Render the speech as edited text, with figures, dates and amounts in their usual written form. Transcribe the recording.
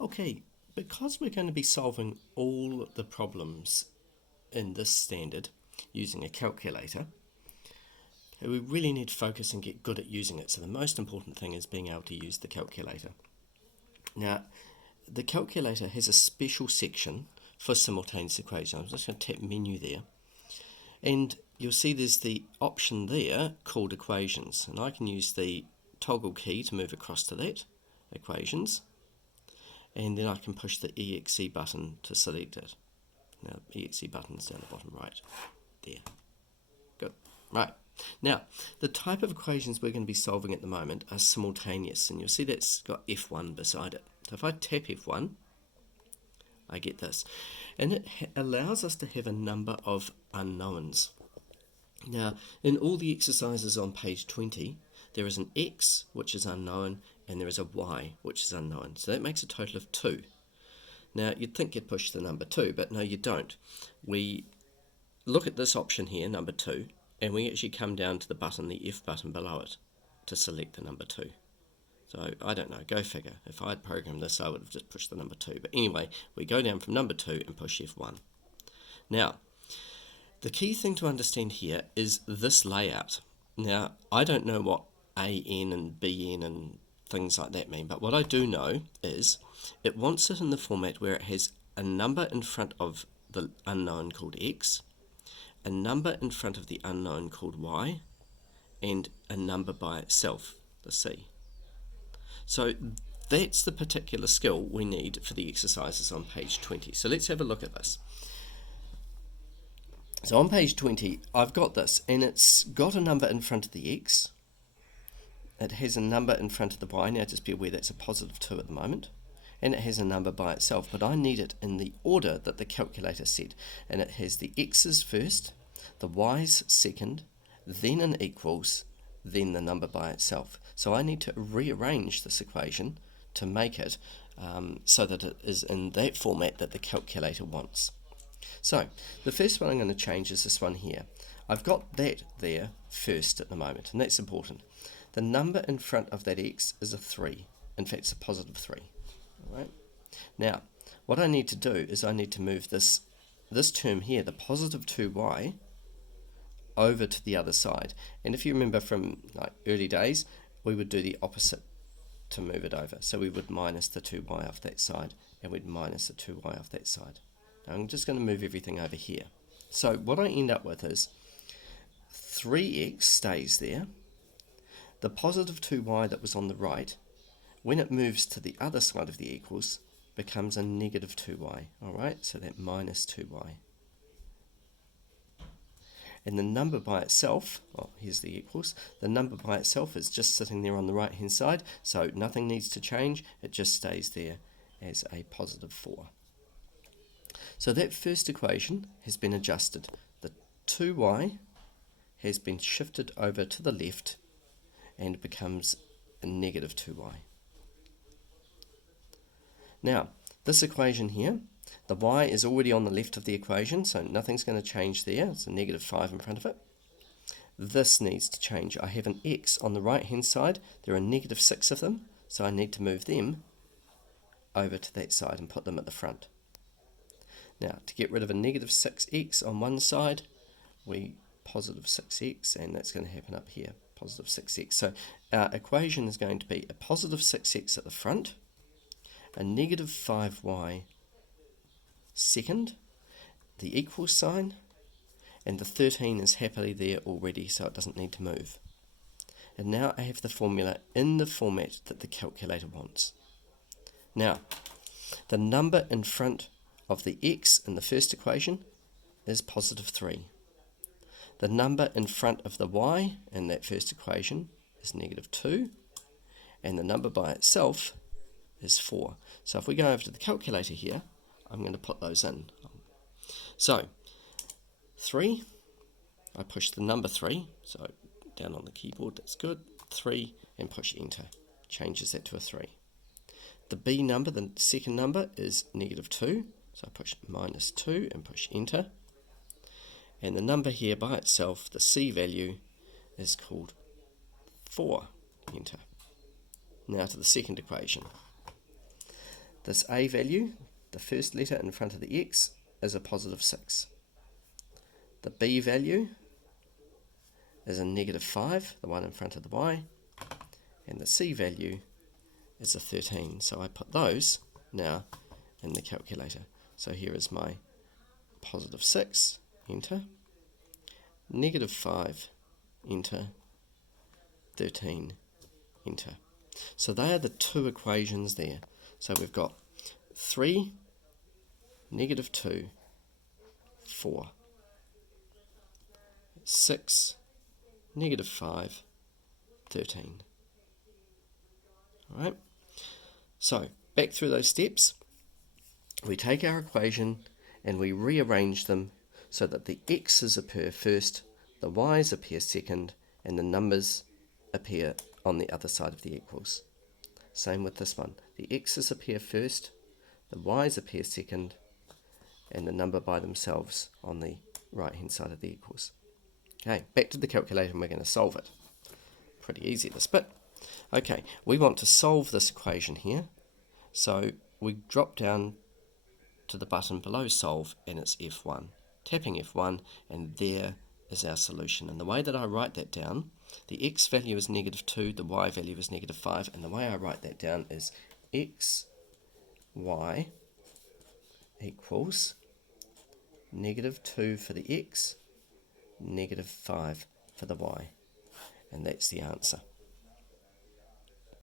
Okay, because we're going to be solving all the problems in this standard using a calculator, we really need to focus and get good at using it. So the most important thing is being able to use the calculator. Now, the calculator has a special section for simultaneous equations. I'm just going to tap menu there. And you'll see there's the option there called equations. And I can use the toggle key to move across to that, equations. And then I can push the EXE button to select it. Now, the EXE button is down the bottom right. There. Good. Right. Now, the type of equations we're going to be solving at the moment are simultaneous. And you'll see that's got F1 beside it. So if I tap F1, I get this. And it allows us to have a number of unknowns. Now, in all the exercises on page 20, there is an x, which is unknown, and there is a y, which is unknown. So that makes a total of 2. Now, you'd think you'd push the number 2, but no, you don't. We look at this option here, number 2, and we actually come down to the button, the F button below it, to select the number 2. So, I don't know, go figure. If I had programmed this, I would have just pushed the number 2. But anyway, we go down from number 2 and push F1. Now, the key thing to understand here is this layout. Now, I don't know what AN and BN and things like that mean, but what I do know is it wants it in the format where it has a number in front of the unknown called X, a number in front of the unknown called Y, and a number by itself, the C. So that's the particular skill we need for the exercises on page 20. So let's have a look at this. So on page 20, I've got this, and it's got a number in front of the X. It has a number in front of the Y. Now just be aware that's a positive 2 at the moment. And it has a number by itself, but I need it in the order that the calculator said. And it has the X's first, the Y's second, then an equals, then the number by itself. So I need to rearrange this equation to make it so that it is in that format that the calculator wants. So the first one I'm going to change is this one here. I've got that there first at the moment, and that's important. The number in front of that x is a 3. In fact, it's a positive 3. All right. Now, what I need to do is I need to move this term here, the positive 2y, over to the other side. And if you remember from early days, we would do the opposite to move it over. So we would minus the 2y off that side, and we'd minus the 2y off that side. Now I'm just going to move everything over here. So what I end up with is 3x stays there. The positive 2y that was on the right, when it moves to the other side of the equals, becomes a negative 2y. Alright, so that minus 2y. And the number by itself, here's the equals, the number by itself is just sitting there on the right hand side, so nothing needs to change, it just stays there as a positive 4. So that first equation has been adjusted. The 2y has been shifted over to the left and becomes a negative 2y. Now, this equation here, the y is already on the left of the equation, so nothing's going to change there. It's a negative 5 in front of it. This needs to change. I have an x on the right-hand side. There are negative 6 of them, so I need to move them over to that side and put them at the front. Now, to get rid of a negative 6x on one side, we positive 6x, and that's going to happen up here, positive 6x. So our equation is going to be a positive 6x at the front, a negative 5y second, the equal sign, and the 13 is happily there already, so it doesn't need to move. And now I have the formula in the format that the calculator wants. Now, the number in front of the x in the first equation is positive 3. The number in front of the y in that first equation is negative 2, and the number by itself is 4. So if we go over to the calculator here, I'm going to put those in. So 3, I push the number 3, so down on the keyboard, that's good, 3, and push enter, changes that to a 3. The b number, the second number, is negative 2, so I push minus 2 and push enter. And the number here by itself, the c value, is called 4, enter. Now to the second equation. this a value, the first letter in front of the x, is a positive 6. The b value is a negative 5, the one in front of the y, and the c value is a 13. So I put those now in the calculator. So here is my positive 6, enter, negative 5, enter, 13, enter. So they are the two equations there. So we've got 3, negative 2, 4, 6, negative 5, 13. Alright, so back through those steps, we take our equation and we rearrange them so that the x's appear first, the y's appear second, and the numbers appear on the other side of the equals. Same with this one. The x's appear first, the y's appear second, and the number by themselves on the right hand side of the equals. Okay, back to the calculator and we're going to solve it. Pretty easy this bit. Okay, we want to solve this equation here. So we drop down to the button below solve and it's F1. Tapping F1 and there is our solution. And the way that I write that down, the x value is negative 2, the y value is negative 5, and the way I write that down is x, y equals negative 2 for the x, negative 5 for the y. And that's the answer.